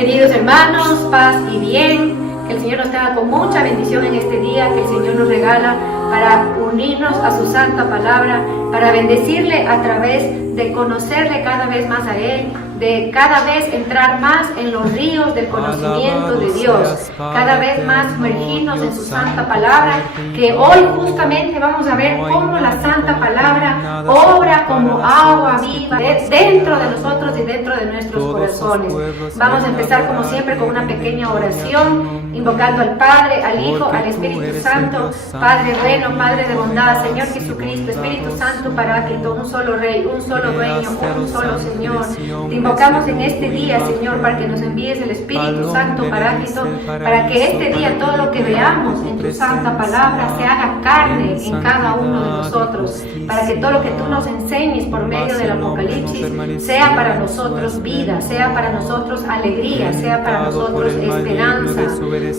Queridos hermanos, paz y bien, que el Señor nos tenga con mucha bendición en este día que el Señor nos regala para unirnos a su santa palabra, para bendecirle a través de conocerle cada vez más a Él, de cada vez entrar más en los ríos del conocimiento de Dios, cada vez más sumergirnos en su santa palabra, que hoy justamente vamos a ver cómo la santa palabra obra como agua viva dentro de nosotros y dentro de nuestros corazones. Vamos a empezar como siempre con una pequeña oración, invocando al Padre, al Hijo, al Espíritu Santo. Padre bueno, Padre de bondad, Señor Jesucristo, Espíritu Santo Paráclito, un solo Rey, un solo Dueño, un solo Señor. Te invocamos en este día, Señor, para que nos envíes el Espíritu Santo Paráclito, para que este día todo lo que veamos en tu santa palabra se haga carne en cada uno de nosotros, para que todo lo que tú nos enseñes por medio del Apocalipsis sea para nosotros vida, sea para nosotros alegría, sea para nosotros esperanza.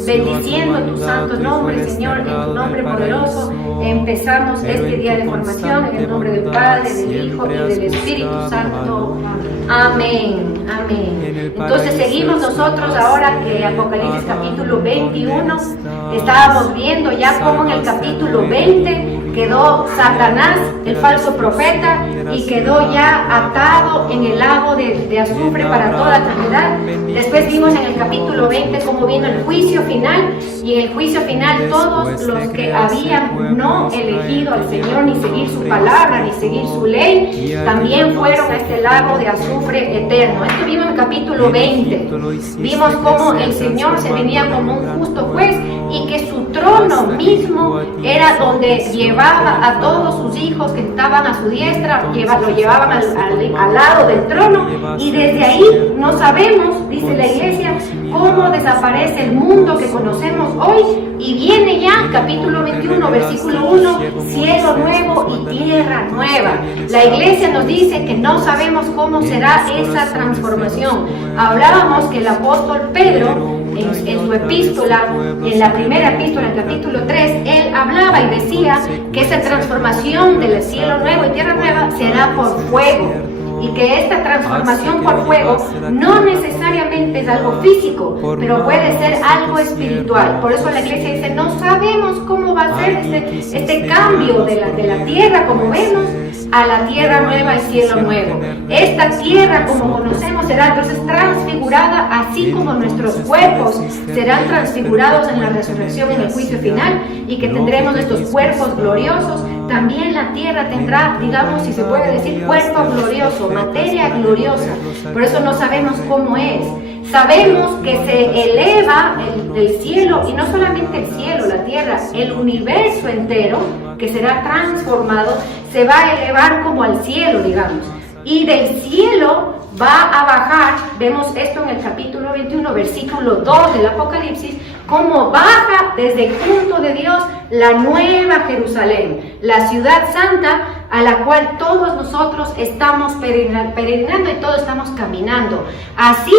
Bendiciendo tu santo nombre, Señor, en tu nombre poderoso, empezamos este día de formación en el nombre del Padre, del Hijo y del Espíritu Santo. Amén, amén. Entonces seguimos nosotros ahora que Apocalipsis capítulo 21, estábamos viendo ya cómo en el capítulo 20 quedó Satanás, el falso profeta, y quedó ya atado en el lago de azufre para toda la eternidad. Después vimos en el capítulo 20 cómo vino el juicio final, y en el juicio final todos los que habían no elegido al Señor, ni seguir su palabra, ni seguir su ley, también fueron a este lago de azufre eterno. Esto vimos en el capítulo 20. Vimos cómo el Señor se venía como un justo juez y que su trono mismo era donde llevaba a todos sus hijos que estaban a su diestra, lo llevaban al lado del trono, y desde ahí no sabemos, dice la iglesia, cómo desaparece el mundo que conocemos hoy, y viene ya capítulo 21, versículo 1, cielo nuevo y tierra nueva. La iglesia nos dice que no sabemos cómo será esa transformación. Hablábamos que el apóstol Pedro, en su epístola, en la primera epístola, en el capítulo 3, él hablaba y decía que esa transformación del cielo nuevo y tierra nueva será por fuego, y que esta transformación por fuego no necesariamente es algo físico, pero puede ser algo espiritual. Por eso la iglesia dice, no sabemos cómo va a ser este cambio de la tierra como vemos a la tierra nueva y cielo nuevo. Esta tierra como conocemos será entonces transfigurada, así como nuestros cuerpos serán transfigurados en la resurrección en el juicio final, y que tendremos nuestros cuerpos gloriosos. También la tierra tendrá, digamos, si se puede decir, cuerpo glorioso, materia gloriosa. Por eso no sabemos cómo es. Sabemos que se eleva el cielo, y no solamente el cielo, la tierra, el universo entero, que será transformado, se va a elevar como al cielo, digamos. Y del cielo va a bajar, vemos esto en el capítulo 21, versículo 2 del Apocalipsis, cómo baja desde el punto de Dios la nueva Jerusalén, la ciudad santa a la cual todos nosotros estamos peregrinando y todos estamos caminando. Así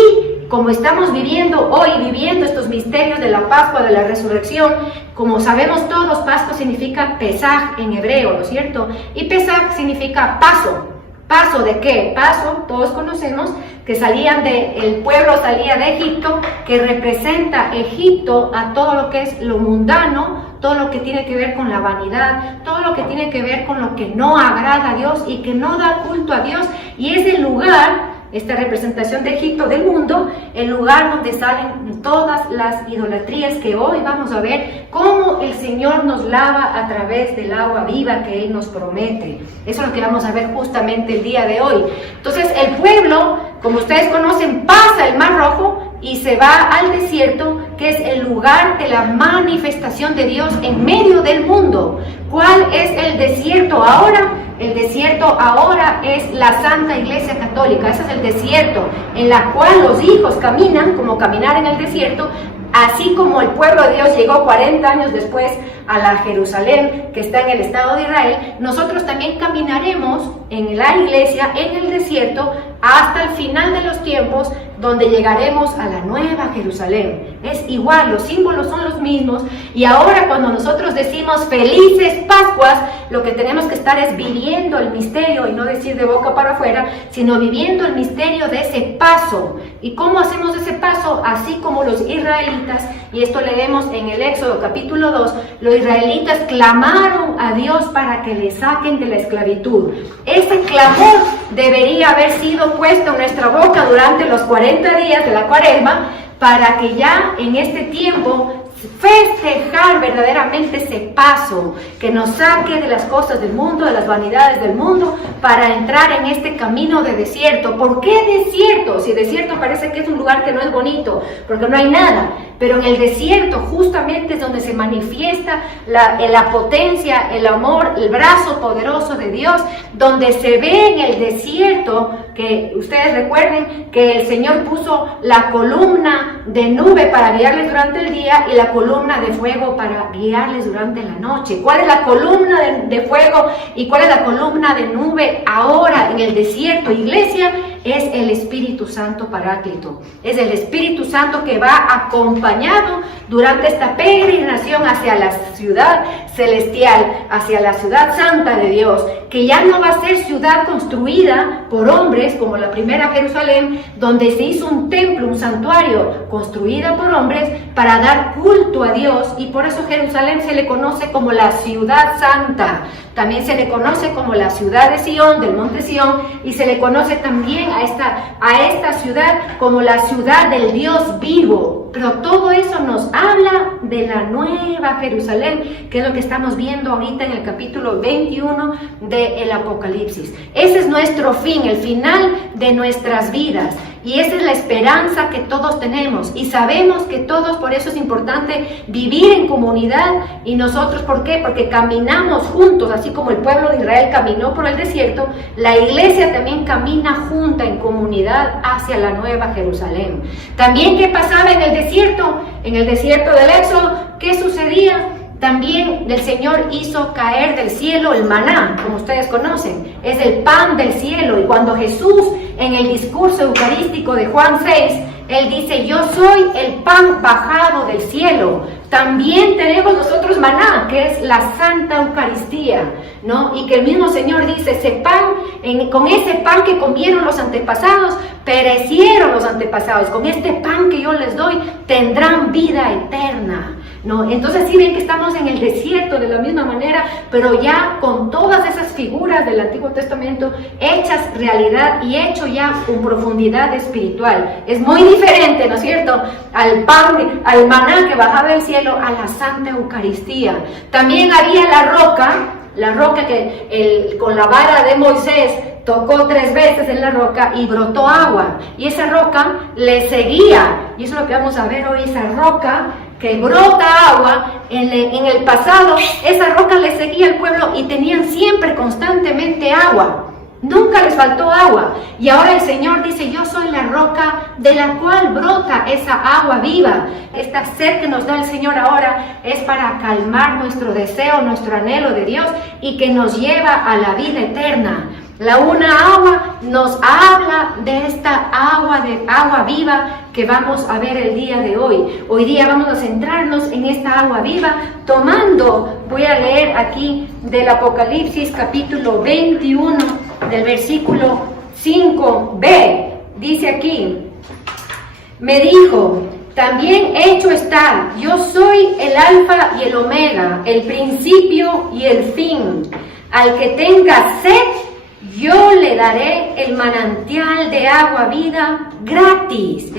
como estamos viviendo hoy, viviendo estos misterios de la Pascua, de la resurrección, como sabemos todos, Pascua significa Pesaj en hebreo, ¿no es cierto? Y Pesaj significa paso. ¿Paso de qué? Paso, todos conocemos, que el pueblo salía de Egipto, que representa Egipto a todo lo que es lo mundano, todo lo que tiene que ver con la vanidad, todo lo que tiene que ver con lo que no agrada a Dios y que no da culto a Dios, y es el lugar, esta representación de Egipto del mundo, el lugar donde salen todas las idolatrías que hoy vamos a ver cómo el Señor nos lava a través del agua viva que Él nos promete. Eso es lo que vamos a ver justamente el día de hoy. Entonces el pueblo, como ustedes conocen, pasa el Mar Rojo y se va al desierto, que es el lugar de la manifestación de Dios en medio del mundo. ¿Cuál es el desierto ahora? El desierto ahora es la Santa Iglesia Católica. Ese es el desierto en la cual los hijos caminan, como caminar en el desierto, así como el pueblo de Dios llegó 40 años después a la Jerusalén que está en el Estado de Israel, nosotros también caminaremos en la iglesia, en el desierto, hasta el final de los tiempos, donde llegaremos a la nueva Jerusalén. Es igual, los símbolos son los mismos, y ahora cuando nosotros decimos felices Pascuas, lo que tenemos que estar es viviendo el misterio, y no decir de boca para afuera, sino viviendo el misterio de ese paso. ¿Y cómo hacemos ese paso? Así como los israelitas, y esto leemos en el Éxodo capítulo 2, los israelitas clamaron a Dios para que les saquen de la esclavitud. Ese clamor debería haber sido puesto en nuestra boca durante los 40 días de la Cuaresma, para que ya en este tiempo festejar verdaderamente ese paso que nos saque de las cosas del mundo, de las vanidades del mundo, para entrar en este camino de desierto. ¿Por qué desierto? Si desierto parece que es un lugar que no es bonito, porque no hay nada, pero en el desierto justamente es donde se manifiesta la potencia, el amor, el brazo poderoso de Dios, donde se ve en el desierto, que ustedes recuerden que el Señor puso la columna de nube para guiarles durante el día y la columna de fuego para guiarles durante la noche. ¿Cuál es la columna de fuego y cuál es la columna de nube ahora en el desierto, iglesia? Es el Espíritu Santo Paráclito. Es el Espíritu Santo que va acompañado durante esta peregrinación hacia la ciudad celestial, hacia la ciudad santa de Dios, que ya no va a ser ciudad construida por hombres como la primera Jerusalén, donde se hizo un templo, un santuario construida por hombres para dar culto a Dios, y por eso Jerusalén se le conoce como la ciudad santa. También se le conoce como la ciudad de Sión, del monte Sión, y se le conoce también a esta ciudad como la ciudad del Dios vivo. Pero todo eso nos habla de la nueva Jerusalén, que es lo que estamos viendo ahorita en el capítulo 21 del Apocalipsis. Ese es nuestro fin, el final de nuestras vidas. Y esa es la esperanza que todos tenemos. Y sabemos que todos, por eso es importante vivir en comunidad. Y nosotros, ¿por qué? Porque caminamos juntos, así como el pueblo de Israel caminó por el desierto, la iglesia también camina junta en comunidad hacia la nueva Jerusalén. También, ¿qué pasaba en el desierto? En el desierto del Éxodo, ¿qué sucedía? También el Señor hizo caer del cielo el maná, como ustedes conocen, es el pan del cielo. Y cuando Jesús, en el discurso eucarístico de Juan 6, Él dice: yo soy el pan bajado del cielo. También tenemos nosotros maná, que es la Santa Eucaristía, ¿no? Y que el mismo Señor dice: ese pan, con ese pan que comieron los antepasados, perecieron los antepasados. Con este pan que yo les doy, tendrán vida eterna, ¿no? Entonces sí ven que estamos en el desierto de la misma manera, pero ya con todas esas figuras del Antiguo Testamento hechas realidad y hecho ya con profundidad espiritual. Es muy diferente, ¿no es cierto?, al pan, al maná que bajaba del cielo, a la Santa Eucaristía. También había la roca que con la vara de Moisés tocó 3 veces en la roca y brotó agua, y esa roca le seguía, y eso es lo que vamos a ver hoy. Esa roca que brota agua, en el pasado esa roca le seguía al pueblo y tenían siempre constantemente agua, nunca les faltó agua. Y ahora el Señor dice: yo soy la roca de la cual brota esa agua viva. Esta sed que nos da el Señor ahora es para calmar nuestro deseo, nuestro anhelo de Dios, y que nos lleva a la vida eterna. La una agua nos habla de esta agua viva que vamos a ver el día de hoy. Hoy día vamos a centrarnos en esta agua viva voy a leer aquí del Apocalipsis capítulo 21, del versículo 5b. Dice aquí: me dijo, también hecho está, yo soy el alfa y el omega, el principio y el fin. Al que tenga sed, yo le daré el manantial de agua vida gratis.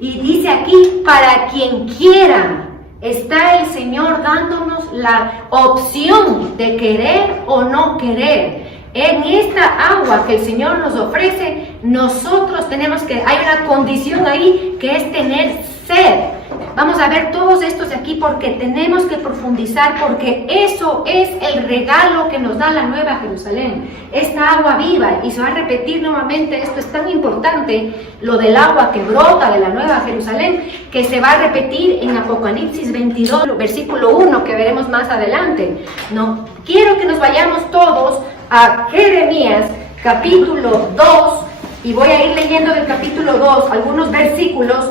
Y dice aquí: para quien quiera. Está el Señor dándonos la opción de querer o no querer. En esta agua que el Señor nos ofrece, nosotros hay una condición ahí, que es tener sed. Vamos a ver todos estos de aquí porque tenemos que profundizar, porque eso es el regalo que nos da la Nueva Jerusalén, esta agua viva. Y se va a repetir nuevamente, esto es tan importante, lo del agua que brota de la Nueva Jerusalén, que se va a repetir en Apocalipsis 22, versículo 1, que veremos más adelante. No, quiero que nos vayamos todos a Jeremías, capítulo 2, y voy a ir leyendo del capítulo 2 algunos versículos.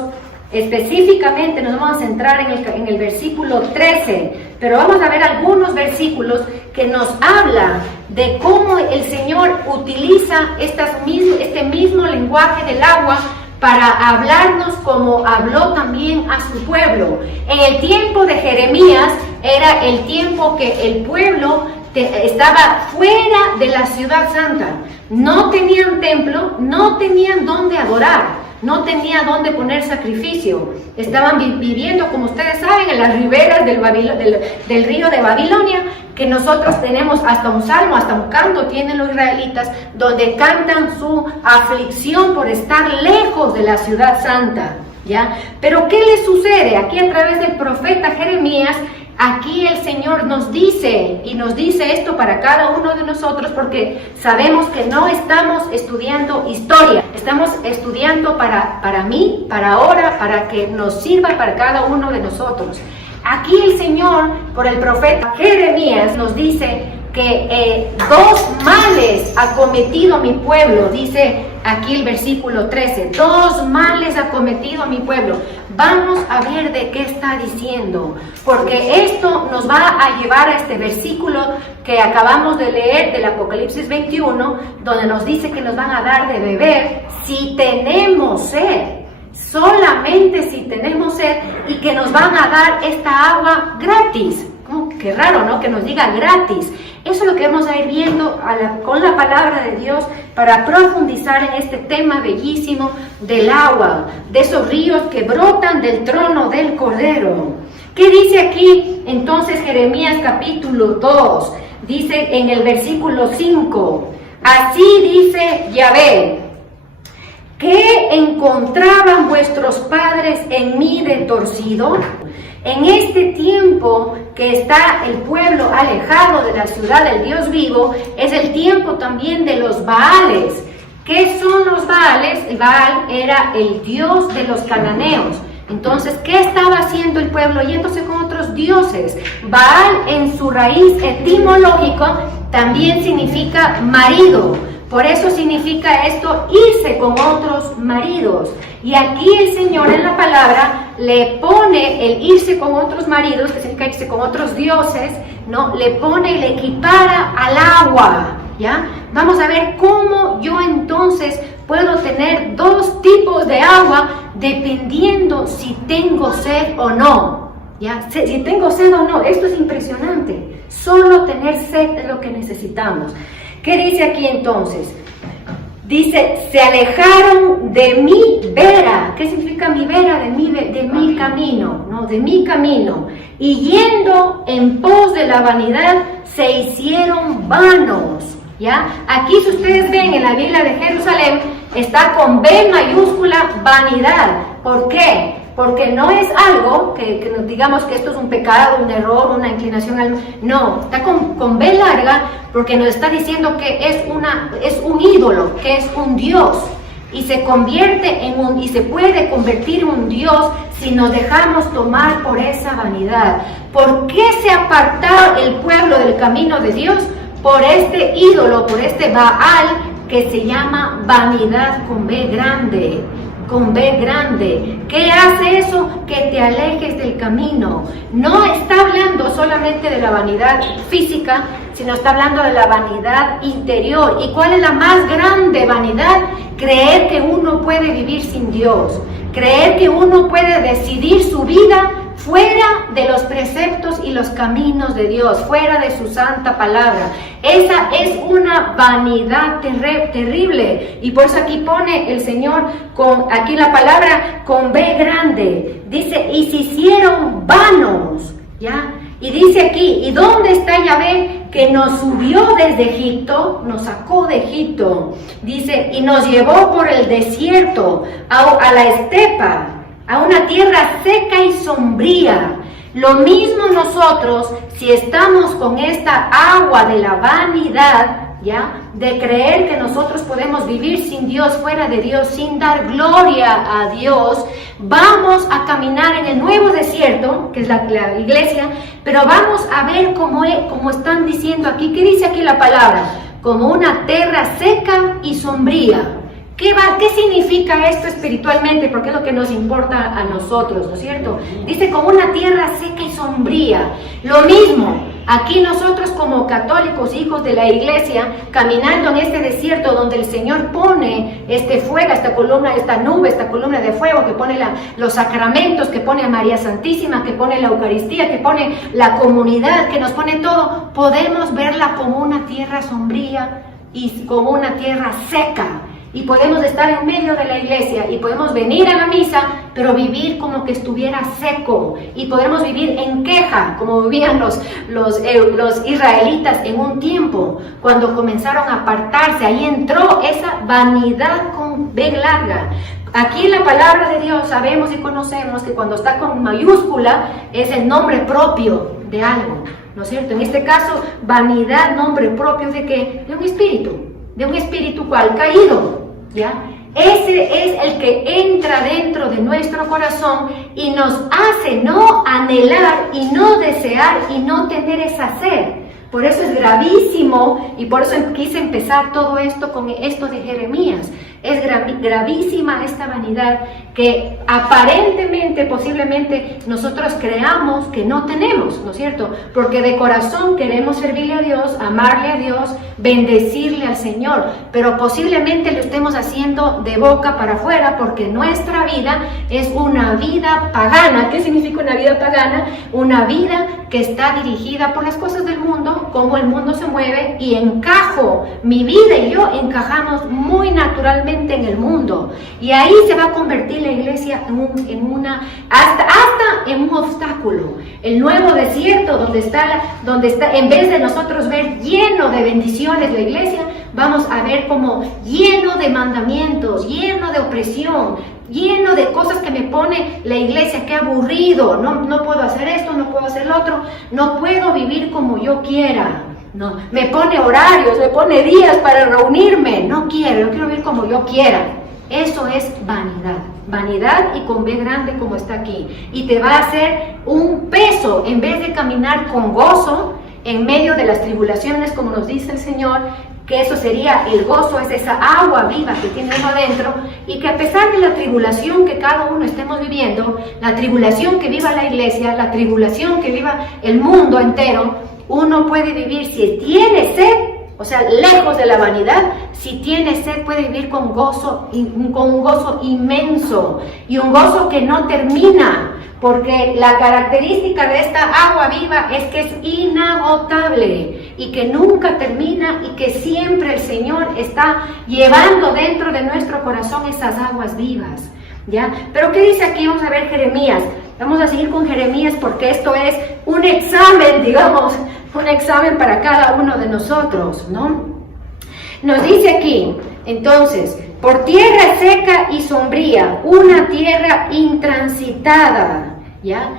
Específicamente nos vamos a centrar en el versículo 13, pero vamos a ver algunos versículos que nos habla de cómo el Señor utiliza este mismo lenguaje del agua para hablarnos como habló también a su pueblo. En el tiempo de Jeremías era el tiempo que el pueblo estaba fuera de la ciudad santa, no tenían templo, no tenían dónde adorar, no tenía dónde poner sacrificio. Estaban viviendo, como ustedes saben, en las riberas del río de Babilonia, que nosotros tenemos hasta un salmo, hasta un canto tienen los israelitas, donde cantan su aflicción por estar lejos de la ciudad santa, ¿ya? Pero ¿qué le sucede? Aquí a través del profeta Jeremías, aquí el Señor nos dice, y nos dice esto para cada uno de nosotros, porque sabemos que no estamos estudiando historia, estamos estudiando para mí, para ahora, para que nos sirva para cada uno de nosotros. Aquí el Señor, por el profeta Jeremías, nos dice que 2 males ha cometido mi pueblo, dice aquí el versículo 13, 2 males ha cometido mi pueblo. Vamos a ver de qué está diciendo, porque esto nos va a llevar a este versículo que acabamos de leer del Apocalipsis 21, donde nos dice que nos van a dar de beber si tenemos sed, solamente si tenemos sed, y que nos van a dar esta agua gratis. Qué raro, ¿no? Que nos diga gratis. Eso es lo que vamos a ir viendo con la palabra de Dios para profundizar en este tema bellísimo del agua, de esos ríos que brotan del trono del Cordero. ¿Qué dice aquí entonces Jeremías capítulo 2? Dice en el versículo 5, así dice Yahvé, ¿qué encontraban vuestros padres en mí de torcido? En este tiempo que está el pueblo alejado de la ciudad del Dios vivo, es el tiempo también de los Baales. ¿Qué son los Baales? El Baal era el dios de los cananeos. Entonces, ¿qué estaba haciendo el pueblo? Yéndose con otros dioses. Baal en su raíz etimológico también significa marido. Por eso significa esto, irse con otros maridos. Y aquí el Señor en la palabra le pone el irse con otros maridos, que significa irse con otros dioses, ¿no? Le pone y le equipara al agua, ¿ya? Vamos a ver cómo yo entonces puedo tener 2 tipos de agua dependiendo si tengo sed o no, ¿ya? Si tengo sed o no, esto es impresionante. Solo tener sed es lo que necesitamos. ¿Qué dice aquí entonces? Dice, se alejaron de mi vera. ¿Qué significa mi vera? De mi camino, ¿no? De mi camino. Y yendo en pos de la vanidad, se hicieron vanos, ¿ya? Aquí si ustedes ven en la Biblia de Jerusalén, está con B mayúscula, vanidad. ¿Por qué? Porque no es algo que nos digamos que esto es un pecado, un error, una inclinación. No, está con B larga porque nos está diciendo que es un ídolo, que es un dios. Y se convierte y se puede convertir en un dios si nos dejamos tomar por esa vanidad. ¿Por qué se apartó el pueblo del camino de Dios? Por este ídolo, por este Baal que se llama vanidad con B grande. Con B grande. ¿Qué hace eso? Que te alejes del camino. No está hablando solamente de la vanidad física, sino está hablando de la vanidad interior. ¿Y cuál es la más grande vanidad? Creer que uno puede vivir sin Dios. Creer que uno puede decidir su vida fuera de los preceptos y los caminos de Dios, fuera de su santa palabra. Esa es una vanidad terrible. Y por eso aquí pone el Señor, aquí la palabra con B grande. Dice, y se hicieron vanos, ¿ya? Y dice aquí, ¿y dónde está Yahvé que nos subió desde Egipto? Nos sacó de Egipto. Dice, y nos llevó por el desierto, a la estepa. a una tierra seca y sombría. Lo mismo nosotros, si estamos con esta agua de la vanidad, ¿ya? De creer que nosotros podemos vivir sin Dios, fuera de Dios, sin dar gloria a Dios, vamos a caminar en el nuevo desierto, que es la iglesia, pero vamos a ver como están diciendo aquí. ¿Qué dice aquí la palabra? Como una tierra seca y sombría. ¿Qué significa esto espiritualmente? Porque es lo que nos importa a nosotros, ¿no es cierto? Dice como una tierra seca y sombría. Lo mismo, aquí nosotros como católicos, hijos de la iglesia, caminando en este desierto donde el Señor pone este fuego, esta columna, esta nube, esta columna de fuego, que pone los sacramentos, que pone a María Santísima, que pone la Eucaristía, que pone la comunidad, que nos pone todo, podemos verla como una tierra sombría y como una tierra seca. Y podemos estar en medio de la iglesia y podemos venir a la misa, pero vivir como que estuviera seco. Y podemos vivir en queja, como vivían los israelitas en un tiempo, cuando comenzaron a apartarse. Ahí entró esa vanidad con B larga. Aquí en la palabra de Dios sabemos y conocemos que cuando está con mayúscula es el nombre propio de algo, ¿no es cierto? En este caso, vanidad, nombre propio de ¿qué? De un espíritu cual caído, ¿ya? Ese es el que entra dentro de nuestro corazón y nos hace no anhelar y no desear y no tener esa sed. Por eso es gravísimo, y por eso quise empezar todo esto con esto de Jeremías. Es gravísima esta vanidad que aparentemente, posiblemente, nosotros creamos que no tenemos, ¿no es cierto? Porque de corazón queremos servirle a Dios, amarle a Dios, bendecirle al Señor, pero posiblemente lo estemos haciendo de boca para afuera, porque nuestra vida es una vida pagana. ¿Qué significa una vida pagana? Una vida que está dirigida por las cosas del mundo, cómo el mundo se mueve, y mi vida y yo encajamos muy naturalmente en el mundo, y ahí se va a convertir la iglesia hasta en un obstáculo. El nuevo desierto donde está, en vez de nosotros ver lleno de bendiciones la iglesia, vamos a ver como lleno de mandamientos, lleno de opresión, lleno de cosas que me pone la iglesia. Qué aburrido, no puedo hacer esto, no puedo hacer lo otro, no puedo vivir como yo quiera. No, me pone horarios, me pone días para reunirme. No quiero vivir como yo quiera. Eso es vanidad y con B grande, como está aquí. Y te va a hacer un peso en vez de caminar con gozo en medio de las tribulaciones, como nos dice el Señor, que eso sería el gozo, es esa agua viva que tiene uno adentro, y que a pesar de la tribulación que cada uno estemos viviendo, la tribulación que viva la iglesia, la tribulación que viva el mundo entero, uno puede vivir, si tiene sed, o sea, lejos de la vanidad, si tiene sed puede vivir con gozo, con un gozo inmenso, y un gozo que no termina, porque la característica de esta agua viva es que es inagotable y que nunca termina, y que siempre el Señor está llevando dentro de nuestro corazón esas aguas vivas, ¿ya? Pero ¿qué dice aquí? Vamos a ver Jeremías. Vamos a seguir con Jeremías porque esto es un examen, digamos, un examen para cada uno de nosotros, ¿no? Nos dice aquí, entonces, por tierra seca y sombría, una tierra intransitada, ¿ya?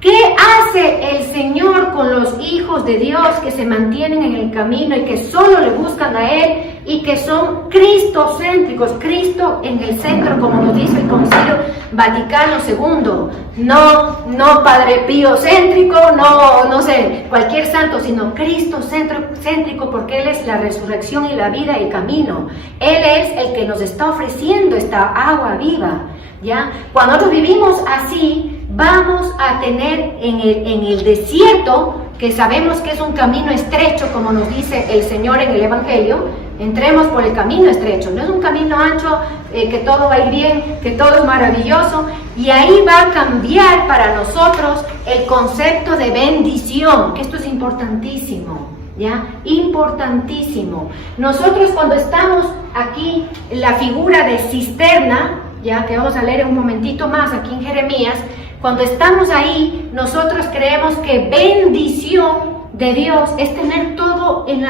¿Qué hace el Señor con los hijos de Dios que se mantienen en el camino y que solo le buscan a Él y que son cristocéntricos? Cristo en el centro, como nos dice el Concilio Vaticano II. No Padre Pío céntrico, no sé, cualquier santo, sino cristocéntrico, porque Él es la resurrección y la vida y el camino. Él es el que nos está ofreciendo esta agua viva, ¿ya? Cuando nosotros vivimos así, vamos a tener en el desierto, que sabemos que es un camino estrecho, como nos dice el Señor en el Evangelio, entremos por el camino estrecho, no es un camino ancho, que todo va a ir bien, que todo es maravilloso, y ahí va a cambiar para nosotros el concepto de bendición, que esto es importantísimo, ¿ya? Importantísimo. Nosotros cuando estamos aquí, la figura de cisterna, ya que vamos a leer en un momentito más aquí en Jeremías, cuando estamos ahí, nosotros creemos que bendición de Dios es tener todo en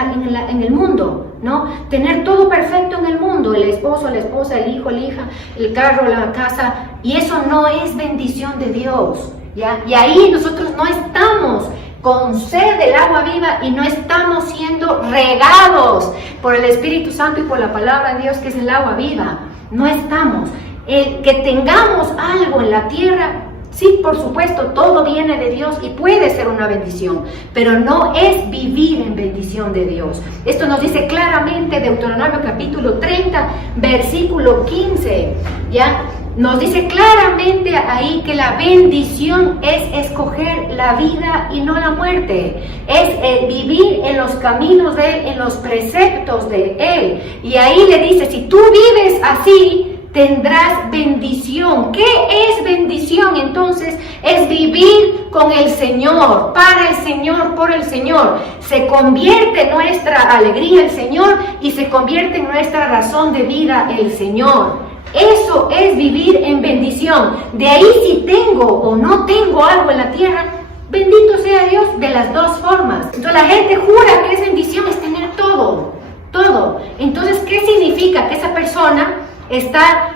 el mundo, ¿no? Tener todo perfecto en el mundo, el esposo, la esposa, el hijo, la hija, el carro, la casa, y eso no es bendición de Dios, ¿ya? Y ahí nosotros no estamos con sed del agua viva y no estamos siendo regados por el Espíritu Santo y por la palabra de Dios, que es el agua viva. No estamos. Que tengamos algo en la tierra, sí, por supuesto, todo viene de Dios y puede ser una bendición, pero no es vivir en bendición de Dios. Esto nos dice claramente Deuteronomio capítulo 30, versículo 15, ¿ya? Nos dice claramente ahí que la bendición es escoger la vida y no la muerte. Es vivir en los caminos de Él, en los preceptos de Él. Y ahí le dice, si tú vives así, tendrás bendición. ¿Qué es bendición? Entonces, es vivir con el Señor, para el Señor, por el Señor. Se convierte nuestra alegría el Señor y se convierte en nuestra razón de vida el Señor. Eso es vivir en bendición. De ahí si tengo o no tengo algo en la tierra, bendito sea Dios de las dos formas. Entonces la gente jura que es bendición, es tener todo, todo. Entonces, ¿qué significa? Que esa persona está,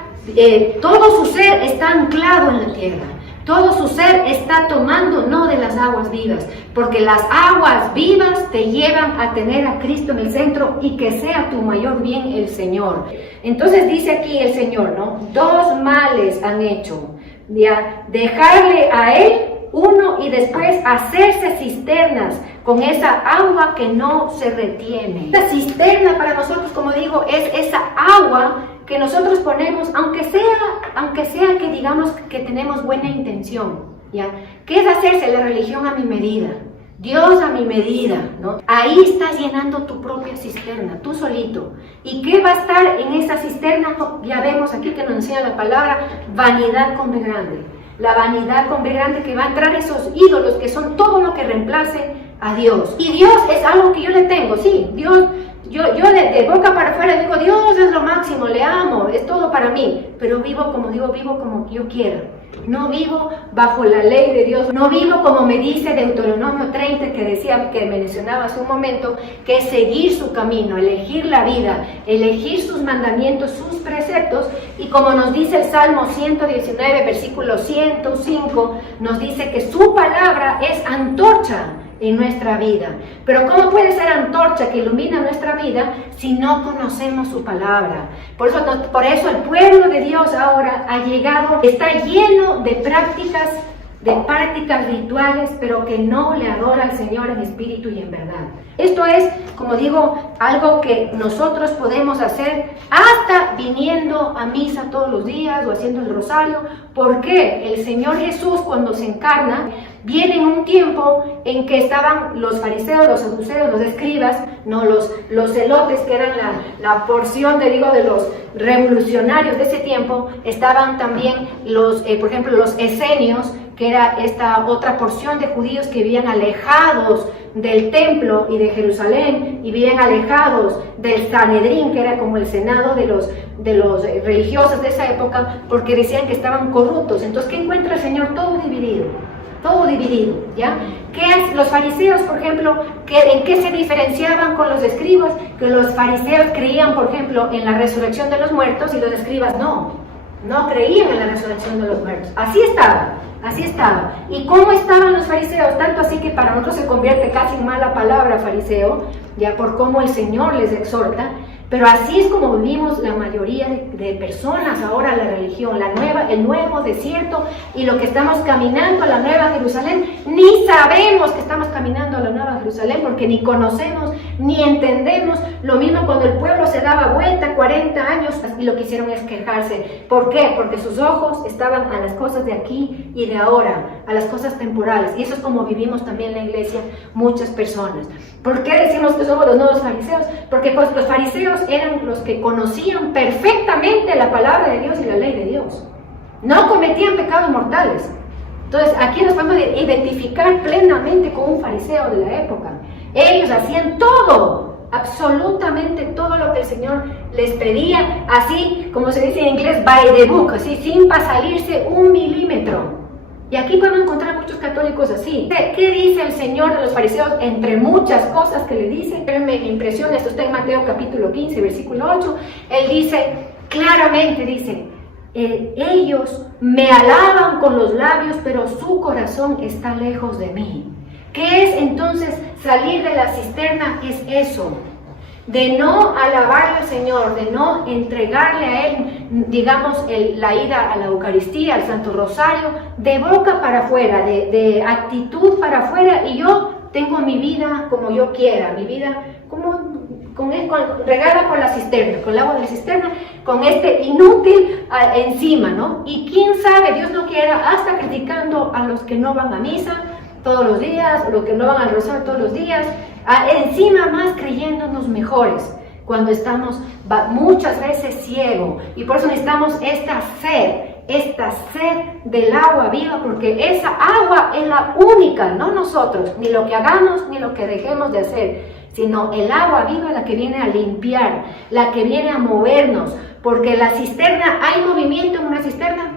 todo su ser está anclado en la tierra. Todo su ser está tomando no de las aguas vivas, porque las aguas vivas te llevan a tener a Cristo en el centro y que sea tu mayor bien el Señor. Entonces dice aquí el Señor, ¿no? Dos males han hecho, ¿ya? Dejarle a Él uno y después hacerse cisternas con esa agua que no se retiene. La cisterna para nosotros, como digo, es esa agua que nosotros ponemos, aunque sea que digamos que tenemos buena intención, ¿ya? ¿Qué es hacerse la religión a mi medida? Dios a mi medida, ¿no? Ahí estás llenando tu propia cisterna, tú solito. ¿Y qué va a estar en esa cisterna? Ya vemos aquí que nos enseña la palabra, vanidad con B grande. La vanidad con B grande, que va a entrar esos ídolos que son todo lo que reemplace a Dios. Y Dios es algo que yo le tengo, sí, Dios. Yo de boca para afuera digo, Dios es lo máximo, le amo, es todo para mí, pero vivo como yo quiera. No vivo bajo la ley de Dios, no vivo como me dice Deuteronomio 30, que decía, que mencionaba hace un momento, que es seguir su camino, elegir la vida, elegir sus mandamientos, sus preceptos, y como nos dice el Salmo 119, versículo 105, nos dice que su palabra es antorcha en nuestra vida. Pero ¿cómo puede ser antorcha que ilumina nuestra vida si no conocemos su palabra? Por eso el pueblo de Dios ahora ha llegado, está lleno de prácticas rituales, pero que no le adora al Señor en espíritu y en verdad. Esto es, como digo, algo que nosotros podemos hacer hasta viniendo a misa todos los días o haciendo el rosario, porque el Señor Jesús, cuando se encarna, viene en un tiempo en que estaban los fariseos, los saduceos, los escribas, no los celotes, que eran la porción de los revolucionarios de ese tiempo. Estaban también por ejemplo, los esenios, que era esta otra porción de judíos que vivían alejados del templo y de Jerusalén, y vivían alejados del Sanedrín, que era como el senado de los religiosos de esa época, porque decían que estaban corruptos. Entonces, ¿qué encuentra el Señor? Todo dividido, ¿ya? ¿Qué es los fariseos, por ejemplo? ¿En qué se diferenciaban con los escribas? Que los fariseos creían, por ejemplo, en la resurrección de los muertos, y los escribas no creían en la resurrección de los muertos. Así estaba. ¿Y cómo estaban los fariseos? Tanto así que para nosotros se convierte casi en mala palabra fariseo, ya por cómo el Señor les exhorta. Pero así es como vivimos la mayoría de personas ahora la religión, el nuevo desierto, y lo que estamos caminando a la Nueva Jerusalén. Ni sabemos que estamos caminando a la Nueva Jerusalén, porque ni conocemos, ni entendemos. Lo mismo cuando el pueblo se daba vuelta 40 años y lo que hicieron es quejarse. ¿Por qué? Porque sus ojos estaban a las cosas de aquí y de ahora, a las cosas temporales. Y eso es como vivimos también en la iglesia muchas personas. ¿Por qué decimos que somos los nuevos fariseos? Porque pues, los fariseos eran los que conocían perfectamente la palabra de Dios y la ley de Dios. No cometían pecados mortales. Entonces aquí nos podemos identificar plenamente con un fariseo de la época. Ellos hacían todo, absolutamente todo lo que el Señor les pedía, así como se dice en inglés, by the book, así sin salirse un milímetro. Y aquí podemos encontrar muchos católicos así. ¿Qué dice el Señor de los fariseos? Entre muchas cosas que le dice, pero me impresiona, esto está en Mateo capítulo 15, versículo 8, él dice, claramente dice, ellos me alaban con los labios, pero su corazón está lejos de mí. ¿Qué es entonces salir de la cisterna? Es eso, de no alabarle al Señor, de no entregarle a Él, digamos, la ida a la Eucaristía, al Santo Rosario, de boca para afuera, de actitud para afuera, y yo tengo mi vida como yo quiera, mi vida regada con la cisterna, con el agua de la cisterna, con este inútil encima, ¿no? Y quién sabe, Dios no quiera, hasta criticando a los que no van a misa todos los días, o los que no van al rosario todos los días, encima más creyéndonos mejores, cuando estamos muchas veces ciegos, y por eso necesitamos esta sed del agua viva, porque esa agua es la única, no nosotros, ni lo que hagamos, ni lo que dejemos de hacer, sino el agua viva, la que viene a limpiar, la que viene a movernos, porque la cisterna, ¿hay movimiento en una cisterna?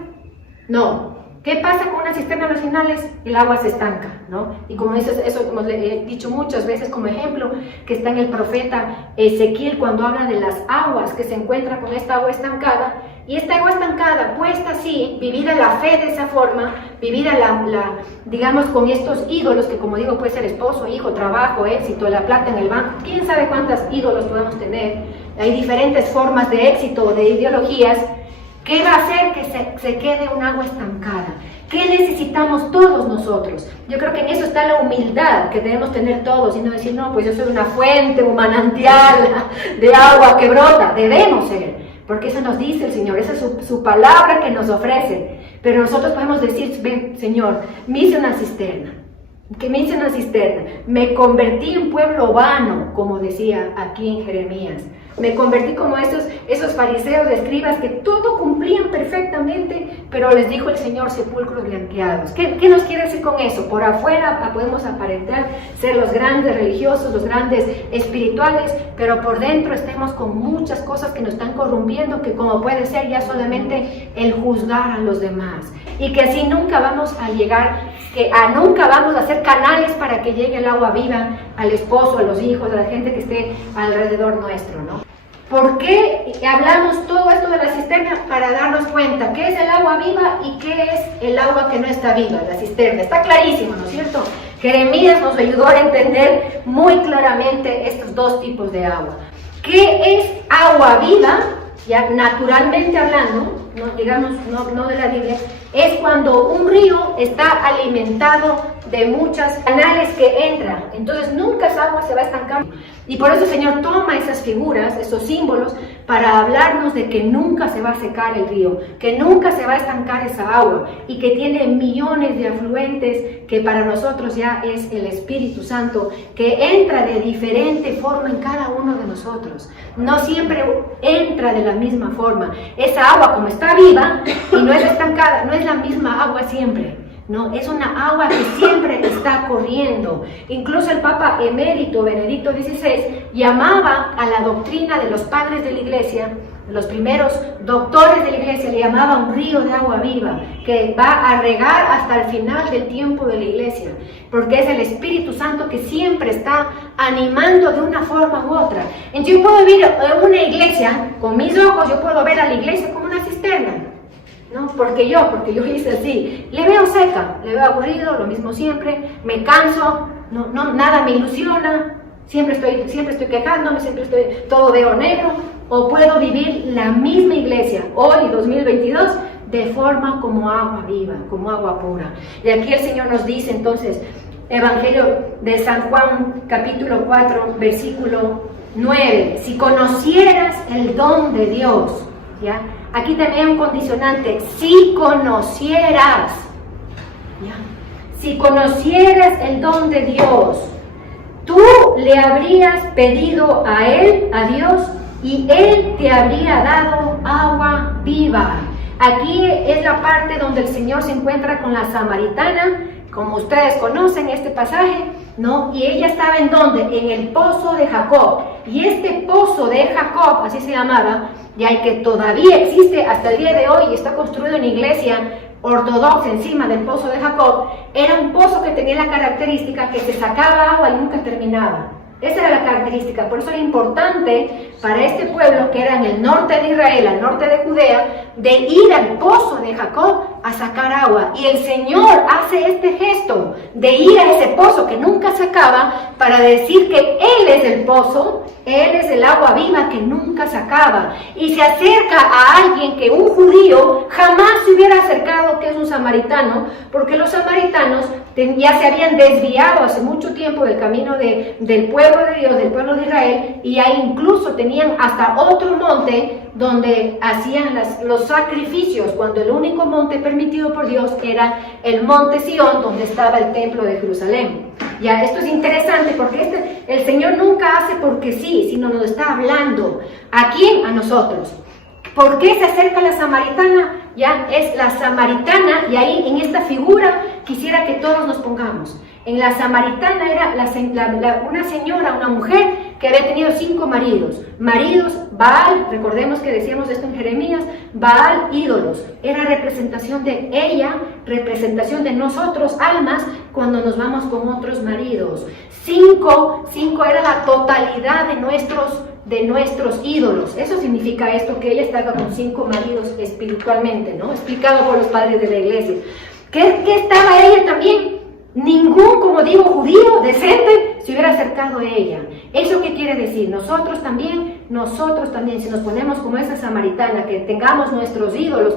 No. ¿Qué pasa con una cisterna a los finales? El agua se estanca, ¿no? Y como eso como le he dicho muchas veces como ejemplo, que está en el profeta Ezequiel cuando habla de las aguas que se encuentran con esta agua estancada, y esta agua estancada, puesta así, vivida la fe de esa forma, vivida digamos, con estos ídolos, que como digo, puede ser esposo, hijo, trabajo, éxito, la plata en el banco, quién sabe cuántos ídolos podemos tener, hay diferentes formas de éxito, de ideologías. ¿Qué va a hacer que se quede un agua estancada? ¿Qué necesitamos todos nosotros? Yo creo que en eso está la humildad que debemos tener todos, y no decir, no, pues yo soy una fuente, un manantial de agua que brota. Debemos ser, porque eso nos dice el Señor, esa es su palabra que nos ofrece. Pero nosotros podemos decir, ven, Señor, me hice una cisterna. Me convertí en pueblo vano, como decía aquí en Jeremías. Me convertí como esos fariseos, escribas, que todo cumplían perfectamente, pero les dijo el Señor, sepulcros blanqueados. ¿Qué nos quiere decir con eso? Por afuera podemos aparentar ser los grandes religiosos, los grandes espirituales, pero por dentro estemos con muchas cosas que nos están corrompiendo, que como puede ser ya solamente el juzgar a los demás. Y que así nunca vamos a llegar, nunca vamos a ser canales para que llegue el agua viva al esposo, a los hijos, a la gente que esté alrededor nuestro, ¿no? ¿Por qué hablamos todo esto de la cisterna? Para darnos cuenta qué es el agua viva y qué es el agua que no está viva, la cisterna. Está clarísimo, ¿no es cierto? Jeremías nos ayudó a entender muy claramente estos dos tipos de agua. ¿Qué es agua viva? Ya naturalmente hablando, no, digamos, no de la Biblia, es cuando un río está alimentado de muchos canales que entran, entonces nunca esa agua se va a estancar. Y por eso el Señor toma esas figuras, esos símbolos, para hablarnos de que nunca se va a secar el río, que nunca se va a estancar esa agua, y que tiene millones de afluentes, que para nosotros ya es el Espíritu Santo, que entra de diferente forma en cada uno de nosotros. No siempre entra de la misma forma. Esa agua, como está viva y no es estancada, no es la misma agua siempre. No, es una agua que siempre está corriendo. Incluso el Papa Emérito Benedicto XVI llamaba a la doctrina de los padres de la Iglesia, los primeros doctores de la Iglesia, le llamaba un río de agua viva que va a regar hasta el final del tiempo de la Iglesia, porque es el Espíritu Santo que siempre está animando de una forma u otra. Entonces yo puedo ver una iglesia, con mis ojos yo puedo ver a la iglesia como una cisterna. No, porque yo hice así, le veo seca, le veo aburrido, lo mismo siempre, me canso, nada me ilusiona, siempre estoy quejándome, todo veo negro. O puedo vivir la misma iglesia, hoy 2022, de forma como agua viva, como agua pura. Y aquí el Señor nos dice entonces, Evangelio de San Juan, capítulo 4, versículo 9, si conocieras el don de Dios, ¿ya? Aquí también hay un condicionante, si conocieras, ¿ya? Si conocieras el don de Dios, tú le habrías pedido a Él, a Dios, y Él te habría dado agua viva. Aquí es la parte donde el Señor se encuentra con la samaritana, como ustedes conocen este pasaje, ¿no? Y ella estaba ¿en dónde? En el pozo de Jacob. Y este pozo de Jacob, así se llamaba, ya que todavía existe hasta el día de hoy y está construido en iglesia, ortodoxa encima del pozo de Jacob, era un pozo que tenía la característica que se sacaba agua y nunca terminaba. Esa era la característica, por eso era importante para este pueblo que era en el norte de Israel, al norte de Judea, de ir al pozo de Jacob a sacar agua. Y el Señor hace este gesto de ir a ese pozo que nunca se acaba para decir que Él es el pozo, Él es el agua viva que nunca se acaba. Y se acerca a alguien que un judío jamás se hubiera acercado, que es un samaritano, porque los samaritanos ya se habían desviado hace mucho tiempo del camino del pueblo de Dios, del pueblo de Israel, y ahí incluso tenían hasta otro monte donde hacían los sacrificios, cuando el único monte permitido por Dios era el monte Sión, donde estaba el templo de Jerusalén. Ya, esto es interesante porque el Señor nunca hace porque sí, sino nos está hablando. ¿A quién? A nosotros. ¿Por qué se acerca la samaritana? Ya es la samaritana, y ahí en esta figura quisiera que todos nos pongamos. En la samaritana era una señora, una mujer que había tenido 5 maridos. Maridos, Baal, recordemos que decíamos esto en Jeremías, Baal, ídolos. Era representación de ella, representación de nosotros, almas, cuando nos vamos con otros maridos. 5 era la totalidad de nuestros ídolos. Eso significa esto, que ella estaba con 5 maridos espiritualmente, ¿no? Explicado por los padres de la iglesia. ¿Qué estaba ella también? Ningún, como digo, judío decente se hubiera acercado a ella. ¿Eso qué quiere decir? Nosotros también, si nos ponemos como esa samaritana, que tengamos nuestros ídolos,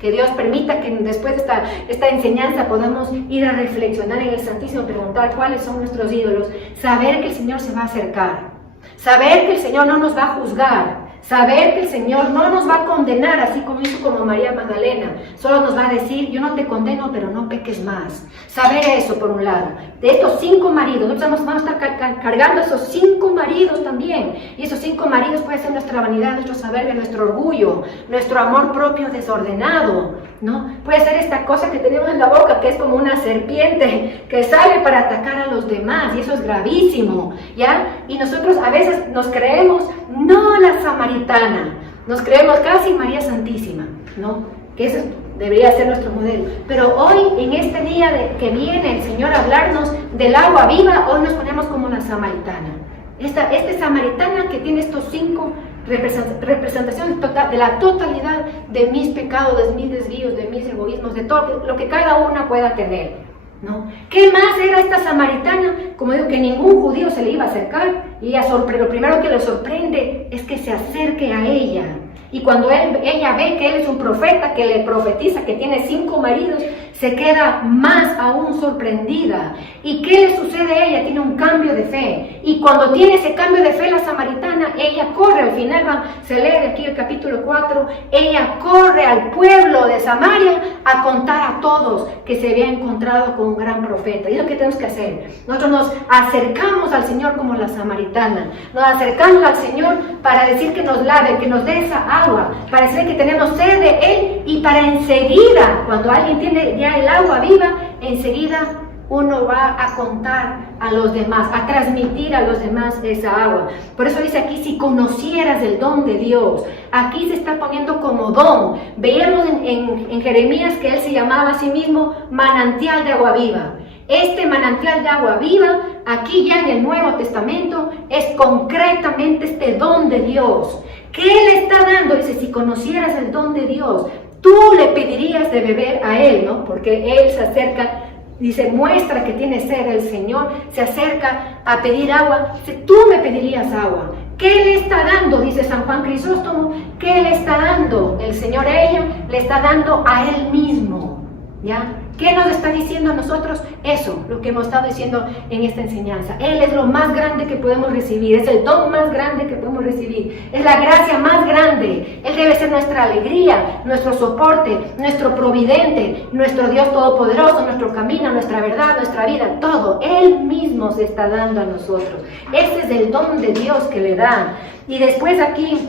que Dios permita que después de esta enseñanza podamos ir a reflexionar en el Santísimo, preguntar cuáles son nuestros ídolos, saber que el Señor se va a acercar, saber que el Señor no nos va a juzgar, saber que el Señor no nos va a condenar, así como hizo como María Magdalena. Solo nos va a decir, yo no te condeno, pero no peques más. Saber eso por un lado. De estos 5 maridos, nosotros vamos a estar cargando esos 5 maridos también. Y esos 5 maridos puede ser nuestra vanidad, nuestro soberbia, nuestro orgullo, nuestro amor propio desordenado, ¿no? Puede ser esta cosa que tenemos en la boca, que es como una serpiente que sale para atacar a los demás, y eso es gravísimo, ¿ya? Y nosotros a veces nos creemos, no la samaritana, nos creemos casi María Santísima, ¿no? Que eso debería ser nuestro modelo. Pero hoy, en este día que viene el Señor a hablarnos del agua viva, hoy nos ponemos como la samaritana. Esta samaritana que tiene estos 5 representaciones de la totalidad de mis pecados, de mis desvíos, de mis egoísmos, de todo lo que cada una pueda tener, ¿no? ¿Qué más era esta samaritana? Como digo, que ningún judío se le iba a acercar, y lo primero que le sorprende es que se acerque a ella. Y cuando ella ve que él es un profeta, que le profetiza, que tiene 5 maridos, se queda más aún sorprendida. ¿Y qué le sucede a ella? Tiene un cambio de fe. Y cuando tiene ese cambio de fe la samaritana, ella corre, al final se lee aquí el capítulo 4, ella corre al pueblo de Samaria a contar a todos que se había encontrado con un gran profeta. Y es lo que tenemos que hacer. Nosotros nos acercamos al Señor como la samaritana. Nos acercamos al Señor para decir que nos lave, que nos dé esa agua, para decir que tenemos sed de Él, y para enseguida, cuando alguien tiene ya el agua viva, enseguida uno va a contar a los demás, a transmitir a los demás esa agua. Por eso dice aquí, si conocieras el don de Dios. Aquí se está poniendo como don. Veíamos en Jeremías que él se llamaba a sí mismo manantial de agua viva. Este manantial de agua viva, aquí ya en el Nuevo Testamento, es concretamente este don de Dios. ¿Qué le está dando? Dice, si conocieras el don de Dios, tú le pedirías de beber a Él, ¿no? Porque Él se acerca, dice, muestra que tiene sed el Señor, se acerca a pedir agua, dice, tú me pedirías agua. ¿Qué le está dando? Dice San Juan Crisóstomo, ¿qué le está dando el Señor a ella? Le está dando a Él mismo, ¿ya? ¿Qué nos está diciendo a nosotros? Eso, lo que hemos estado diciendo en esta enseñanza. Él es lo más grande que podemos recibir, es el don más grande que podemos recibir, es la gracia más grande. Él debe ser nuestra alegría, nuestro soporte, nuestro providente, nuestro Dios todopoderoso, nuestro camino, nuestra verdad, nuestra vida, todo. Él mismo se está dando a nosotros. Ese es el don de Dios que le da. Y después aquí,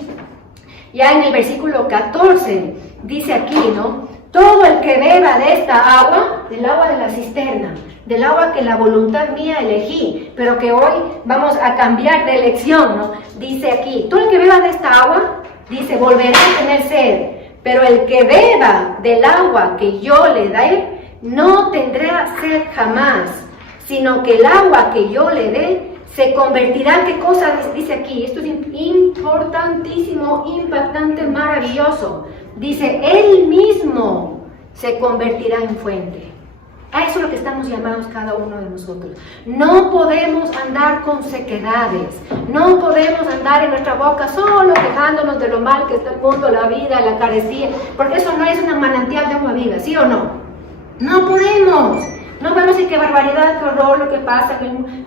ya en el versículo 14, dice aquí, ¿no? Todo el que beba de esta agua, del agua de la cisterna, del agua que la voluntad mía elegí, pero que hoy vamos a cambiar de elección, ¿no? Dice aquí, todo el que beba de esta agua, dice, volverá a tener sed, Pero el que beba del agua que yo le dé, no tendrá sed jamás, sino que el agua que yo le dé se convertirá. ¿Qué cosa dice aquí? Esto es importantísimo, impactante, maravilloso. Dice, Él mismo se convertirá en fuente. A eso es lo que estamos llamados cada uno de nosotros. No podemos andar con sequedades. No podemos andar en nuestra boca solo quejándonos de lo mal que está el mundo, la vida, la carecía. Porque eso no es una manantial de agua viva, ¿sí o no? No podemos. No podemos decir qué barbaridad, qué horror lo que pasa.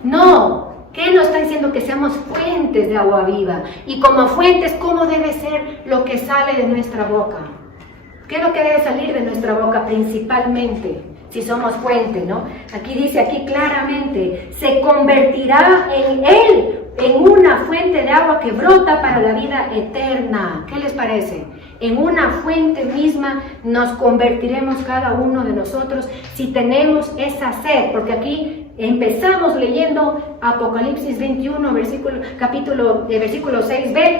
No. ¿Qué nos está diciendo? Que seamos fuentes de agua viva. Y como fuentes, ¿cómo debe ser lo que sale de nuestra boca? ¿Qué es lo que debe salir de nuestra boca principalmente? Si somos fuente, ¿no? Aquí dice, aquí claramente, se convertirá en Él, en una fuente de agua que brota para la vida eterna. ¿Qué les parece? En una fuente misma nos convertiremos cada uno de nosotros si tenemos esa sed, porque aquí empezamos leyendo Apocalipsis 21, versículo 6b,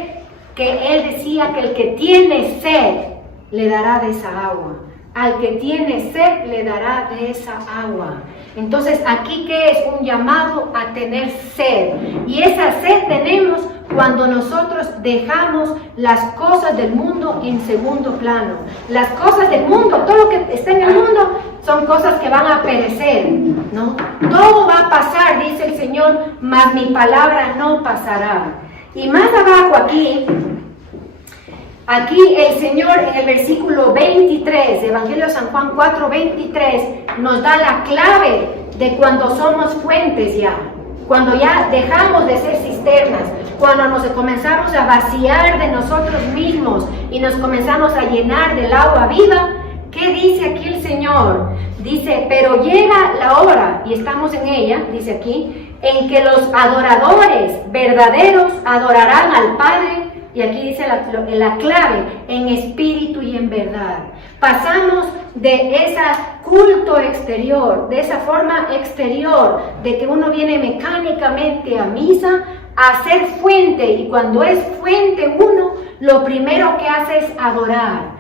que Él decía que el que tiene sed le dará de esa agua. Al que tiene sed le dará de esa agua. Entonces, aquí ¿qué es? Un llamado a tener sed. Y esa sed tenemos cuando nosotros dejamos las cosas del mundo en segundo plano. Las cosas del mundo, todo lo que está en el mundo, son cosas que van a perecer, ¿no? Todo va a pasar, dice el Señor, mas mi palabra no pasará. Y más abajo Aquí el Señor en el versículo 23, Evangelio de San Juan 4:23, nos da la clave de cuando somos fuentes ya. Cuando ya dejamos de ser cisternas, cuando nos comenzamos a vaciar de nosotros mismos y nos comenzamos a llenar del agua viva. ¿Qué dice aquí el Señor? Dice, pero llega la hora, y estamos en ella, dice aquí, en que los adoradores verdaderos adorarán al Padre. Y aquí dice la clave, en espíritu y en verdad. Pasamos de ese culto exterior, de esa forma exterior, de que uno viene mecánicamente a misa, a ser fuente. Y cuando es fuente uno, lo primero que hace es adorar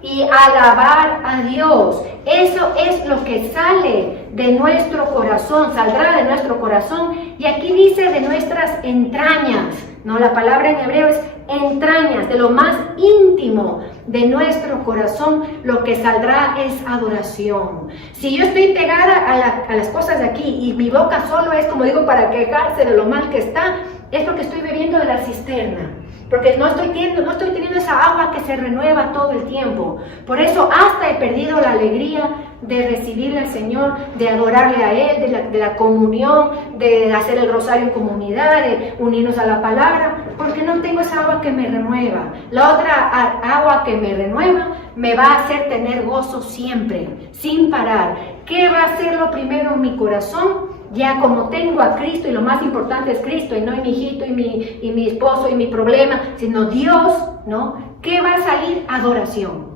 y alabar a Dios. Eso es lo que sale de nuestro corazón, saldrá de nuestro corazón. Y aquí dice de nuestras entrañas. No, la palabra en hebreo es entrañas, de lo más íntimo de nuestro corazón, lo que saldrá es adoración. Si yo estoy pegada a las cosas de aquí y mi boca solo es, como digo, para quejarse de lo mal que está, es porque estoy bebiendo de la cisterna. Porque no estoy teniendo esa agua que se renueva todo el tiempo. Por eso hasta he perdido la alegría de recibirle al Señor, de adorarle a Él, de la comunión, de hacer el rosario en comunidad, de unirnos a la palabra, porque no tengo esa agua que me renueva. La otra agua que me renueva me va a hacer tener gozo siempre, sin parar. ¿Qué va a ser lo primero en mi corazón? Ya como tengo a Cristo, y lo más importante es Cristo, y no mi hijito, y mi esposo, y mi problema, sino Dios, ¿no? ¿Qué va a salir? Adoración,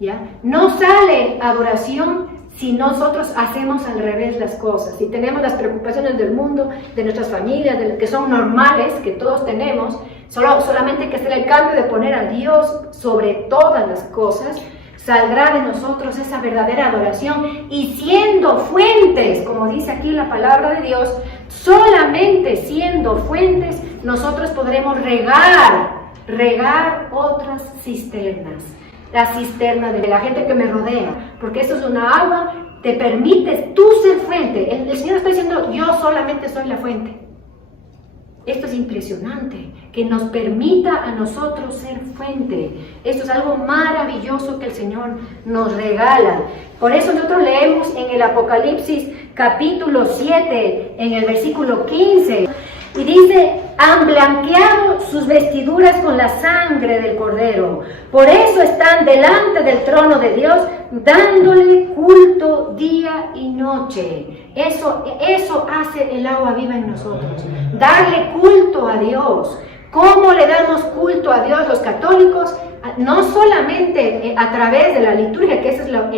¿ya? No sale adoración si nosotros hacemos al revés las cosas, si tenemos las preocupaciones del mundo, de nuestras familias, que son normales, que todos tenemos, solamente hay que hacer el cambio de poner a Dios sobre todas las cosas. Saldrá de nosotros esa verdadera adoración, y siendo fuentes, como dice aquí la palabra de Dios, solamente siendo fuentes, nosotros podremos regar otras cisternas. La cisterna de la gente que me rodea, porque eso es una agua, te permites tú ser fuente. El Señor está diciendo, yo solamente soy la fuente. Esto es impresionante, que nos permita a nosotros ser fuente. Esto es algo maravilloso que el Señor nos regala. Por eso nosotros leemos en el Apocalipsis capítulo 7, en el versículo 15, y dice, han blanqueado sus vestiduras con la sangre del Cordero. Por eso están delante del trono de Dios, dándole culto día y noche. Eso hace el agua viva en nosotros. Darle culto a Dios. ¿Cómo le damos culto a Dios los católicos? No solamente a través de la liturgia, que ese es lo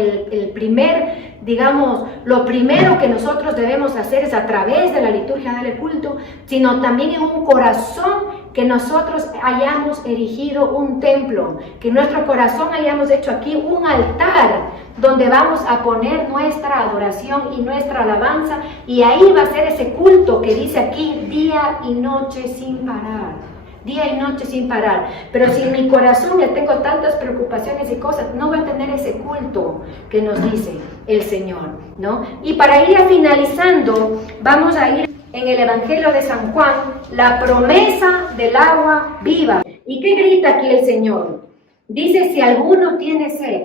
primero que nosotros debemos hacer es a través de la liturgia darle culto, sino también en un corazón que nosotros hayamos erigido un templo, que en nuestro corazón hayamos hecho aquí un altar donde vamos a poner nuestra adoración y nuestra alabanza, y ahí va a ser ese culto que dice aquí día y noche sin parar. Día y noche sin parar. Pero si en mi corazón ya tengo tantas preocupaciones y cosas, no voy a tener ese culto que nos dice el Señor, ¿no? Y para ir finalizando, vamos a ir en el Evangelio de San Juan, la promesa del agua viva. ¿Y qué grita aquí el Señor? Dice, si alguno tiene sed,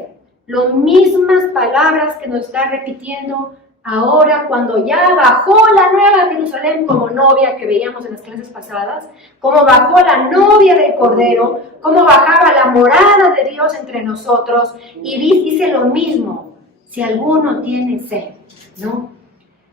las mismas palabras que nos está repitiendo ahora, cuando ya bajó la nueva Jerusalén como novia, que veíamos en las clases pasadas, como bajó la novia del Cordero, como bajaba la morada de Dios entre nosotros, y dice lo mismo, si alguno tiene sed, ¿no?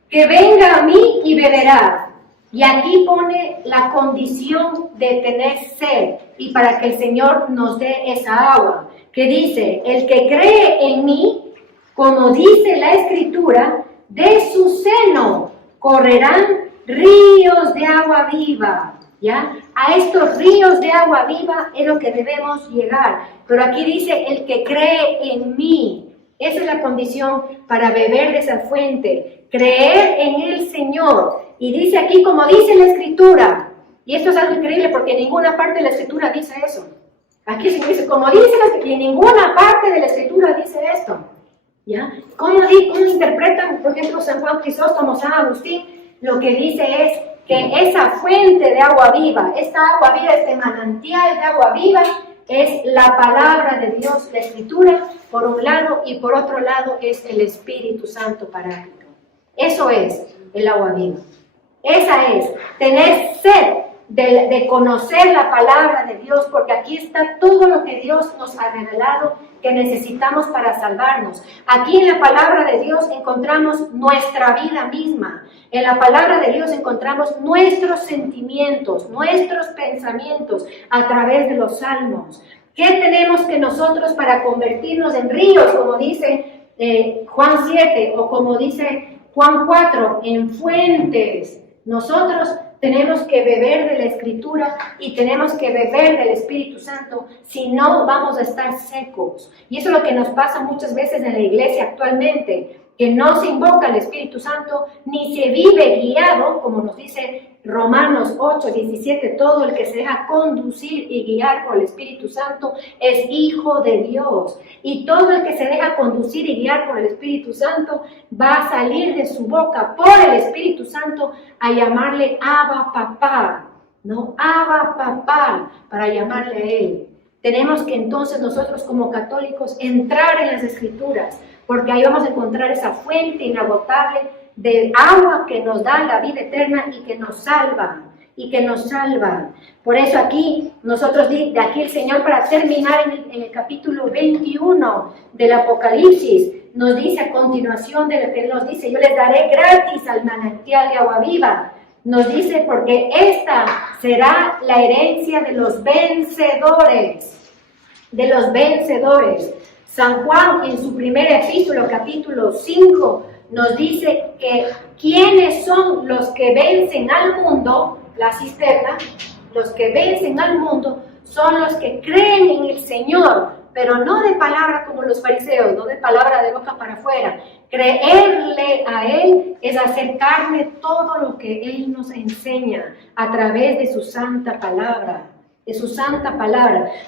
Que venga a mí y beberá. Y aquí pone la condición de tener sed, y para que el Señor nos dé esa agua, que dice, el que cree en mí, como dice la Escritura, de su seno correrán ríos de agua viva, ¿ya? A estos ríos de agua viva es lo que debemos llegar. Pero aquí dice, el que cree en mí. Esa es la condición para beber de esa fuente. Creer en el Señor. Y dice aquí, como dice la Escritura, y esto es algo increíble porque en ninguna parte de la Escritura dice eso. Aquí se dice, como dice la Escritura, y en ninguna parte de la Escritura dice esto. ¿Ya? ¿Cómo interpretan, por ejemplo, San Juan Crisóstomo, San Agustín? Lo que dice es que esa fuente de agua viva, esta agua viva, este manantial de agua viva, es la palabra de Dios, la Escritura, por un lado, y por otro lado es el Espíritu Santo Paráclito. Eso es el agua viva. Esa es tener sed de conocer la palabra de Dios, porque aquí está todo lo que Dios nos ha revelado que necesitamos para salvarnos. Aquí en la palabra de Dios encontramos nuestra vida misma. En la palabra de Dios encontramos nuestros sentimientos, nuestros pensamientos a través de los salmos. ¿Qué tenemos que nosotros para convertirnos en ríos, como dice Juan 7 o como dice Juan 4, en fuentes? Nosotros tenemos que beber de la Escritura y tenemos que beber del Espíritu Santo, si no vamos a estar secos. Y eso es lo que nos pasa muchas veces en la iglesia actualmente, que no se invoca al Espíritu Santo, ni se vive guiado, como nos dice Romanos 8, 17, todo el que se deja conducir y guiar por el Espíritu Santo es hijo de Dios. Y todo el que se deja conducir y guiar por el Espíritu Santo va a salir de su boca por el Espíritu Santo a llamarle Abba Papá, ¿no? Abba Papá, para llamarle a Él. Tenemos que entonces nosotros como católicos entrar en las Escrituras, porque ahí vamos a encontrar esa fuente inagotable de agua que nos da la vida eterna y que nos salva, Por eso aquí, nosotros, de aquí el Señor, para terminar en el capítulo 21 del Apocalipsis, nos dice a continuación de lo que nos dice, yo les daré gratis al manantial de agua viva. Nos dice, porque esta será la herencia de los vencedores, San Juan, en su primer epístola, capítulo 5, nos dice que ¿quiénes son los que vencen al mundo? La cisterna, los que vencen al mundo son los que creen en el Señor, pero no de palabra como los fariseos, no de palabra de boca para afuera. Creerle a Él es hacer carne todo lo que Él nos enseña a través de su santa palabra,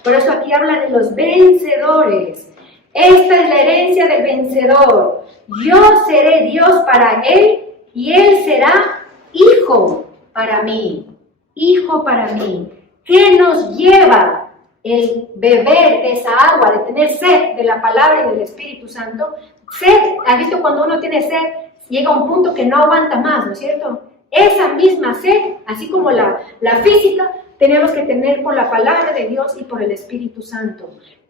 Por eso aquí habla de los vencedores. Esta es la herencia del vencedor. Yo seré Dios para él y él será hijo para mí. ¿Qué nos lleva el beber de esa agua, de tener sed de la palabra y del Espíritu Santo? Sed, ¿has visto cuando uno tiene sed? Llega a un punto que no aguanta más, ¿no es cierto? Esa misma sed, así como la física, tenemos que tener por la palabra de Dios y por el Espíritu Santo.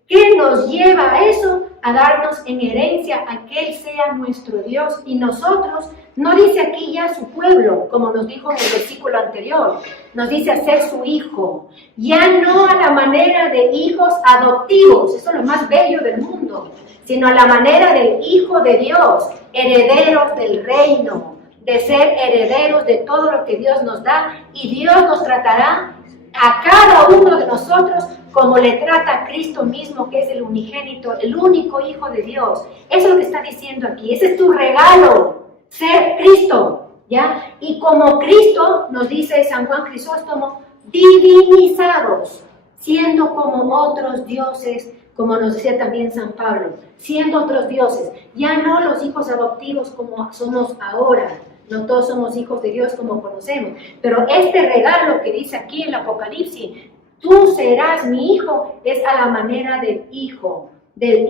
¿Qué nos lleva a eso? A darnos en herencia a que Él sea nuestro Dios. Y nosotros, no dice aquí ya su pueblo, como nos dijo en el versículo anterior, nos dice a ser su hijo. Ya no a la manera de hijos adoptivos, eso es lo más bello del mundo, sino a la manera del Hijo de Dios, herederos del reino, de ser herederos de todo lo que Dios nos da, y Dios nos tratará a cada uno de nosotros como le trata a Cristo mismo, que es el unigénito, el único Hijo de Dios. Eso es lo que está diciendo aquí. Ese es tu regalo, ser Cristo, ¿ya? Y como Cristo, nos dice San Juan Crisóstomo, divinizados, siendo como otros dioses, como nos decía también San Pablo, siendo otros dioses, ya no los hijos adoptivos como somos ahora. No todos somos hijos de Dios como conocemos, pero este regalo que dice aquí en el Apocalipsis, tú serás mi hijo, es a la manera del Hijo. ¿De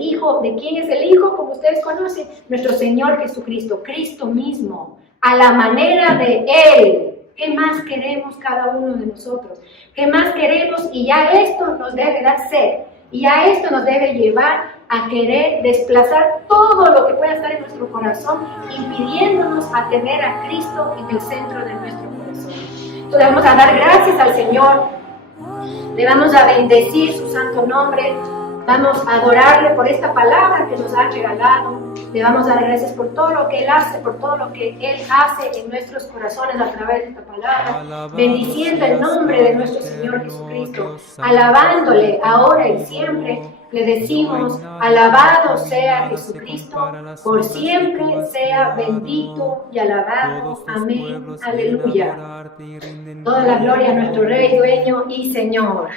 quién es el Hijo? Como ustedes conocen, nuestro Señor Jesucristo, Cristo mismo, a la manera de Él. ¿Qué más queremos cada uno de nosotros? ¿Qué más queremos? Y ya esto nos debe dar sed, y ya esto nos debe llevar a querer desplazar todo lo que pueda estar en nuestro corazón, impidiéndonos a tener a Cristo en el centro de nuestro corazón. Entonces vamos a dar gracias al Señor, le vamos a bendecir su santo nombre, vamos a adorarle por esta palabra que nos ha regalado, le vamos a dar gracias por todo lo que Él hace, por todo lo que Él hace en nuestros corazones a través de esta palabra, bendiciendo el nombre de nuestro Señor Jesucristo, alabándole ahora y siempre. Le decimos, alabado sea Jesucristo, por siempre sea bendito y alabado. Amén. Aleluya. Toda la gloria a nuestro Rey, dueño y Señor.